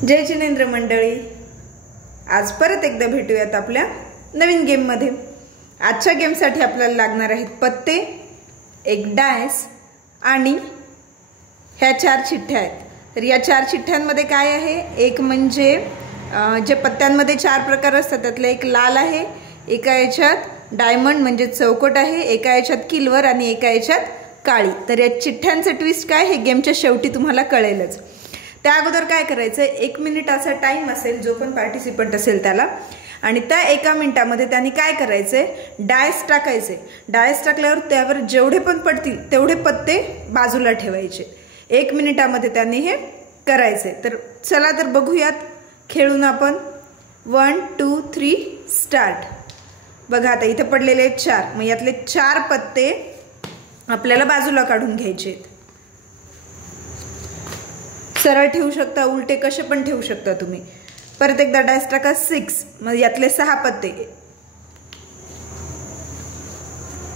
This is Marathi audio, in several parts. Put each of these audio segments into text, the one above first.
जय जिनेंद्र मंडळी, आज परत एकदा भेटूयात आपल्या नवीन गेम मध्ये। आजच्या गेम साठी आपल्याला लागणार आहेत पत्ते, एक डायस आणि ह्या 4 चिठ्ठ्या आहेत। तर या 4 चिठ्ठ्यांमध्ये काय आहे, एक म्हणजे जे पत्त्यांमध्ये 4 प्रकार असतात त्यातले एक लाल आहे, एका याच्यात डायमंड म्हणजे चौकट आहे, एका याच्यात किल्वर आणि एका याच्यात काळी। तर या चिठ्ठ्यांचं ट्विस्ट काय हे गेमच्या शेवटी तुम्हाला कळेलच। त्या अगोदर काय करायचं, 1 मिनिटाचा टाइम असेल जो पण पार्टिसिपंट असेल त्याला, आणि त्या 1 मिनिटामध्ये त्यांनी काय करायचंय, डायस टाकायचे। डायस टाकल्यावर त्यावर जेवढे पण पडतील तेवढे पत्ते बाजूला ठेवायचे। 1 मिनिटामध्ये त्यांनी हे करायचे। तर चला तर बघूयात, खेळून आपण। 1 2 3 स्टार्ट। बघा आता इथे पडलेले 4, मग यातले 4 पत्ते आपल्याला बाजूला काढून घ्यायचे। सरळ ठेवू शकता, उलटे कसे पण ठेवू शकता तुम्ही। परत एकदा डायस टाका 6, मग यातले 6 पत्ते।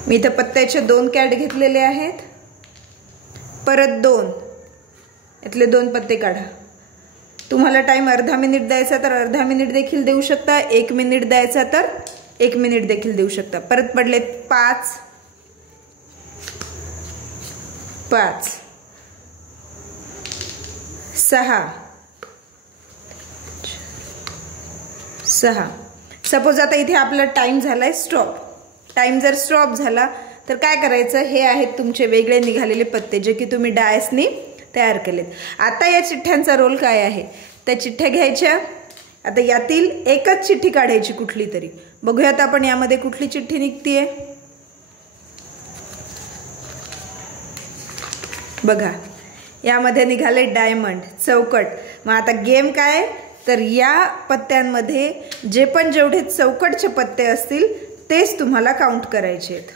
मी इथे पत्त्याचे 2 कॅड घेतलेले आहेत। परत 2, यातले 2 पत्ते काढा। तुम्हाला टाइम अर्धा मिनिट द्यायचा तर अर्धा मिनिट देखील देऊ शकता, 1 मिनिट द्यायचा तर 1 मिनिट देखील देऊ शकता। परत पडले 5 5 6 6। सपोज आता इथे आपला टाइम झालाय स्टॉप। टाइम जर स्टॉप झाला तर काय करायचं, हे आहेत तुमचे वेगळे निघालेले पत्ते जे की तुम्ही डायसनी तयार केलेत। आता या चिठ्ठ्यांचा रोल काय आहे, त्या चिठ्ठ्या घ्यायच्या। आता यातील एकच चिठ्ठी काढायची कुठली तरी। बघूयात आपण यामध्ये कुठली चिठ्ठी निघतीये। बघा यामध्ये निघाले डायमंड, चौकट। मग आता गेम काय, तर या पत्त्यांमध्ये जे पण जेवढे चौकटचे पत्ते असतील तेच तुम्हाला काउंट करायचे आहेत,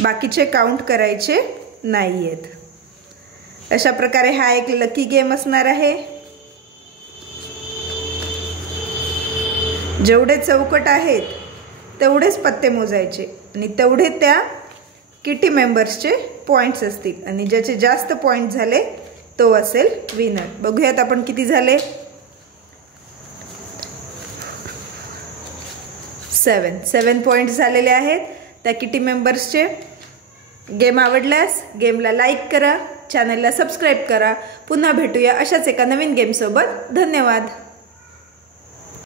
बाकीचे काउंट करायचे नाहीयेत। अशा प्रकारे हा एक लकी गेम असणार आहे। जेवढे चौकट आहेत तेवढेच पत्ते मोजायचे आणि तेवढे त्या किटी मेंबर्सचे पॉइंट्स असतील, आणि ज्याचे जास्त पॉइंट झाले तो असेल विनर। बघूयात आपण किती झाले। 7 पॉइंट झालेले आहेत त्या किटी मेंबर्सचे। गेम आवडल्यास गेमला लाईक करा, चॅनलला सबस्क्राईब करा। पुन्हा भेटूया अशाच एका नवीन गेम सोबत। धन्यवाद।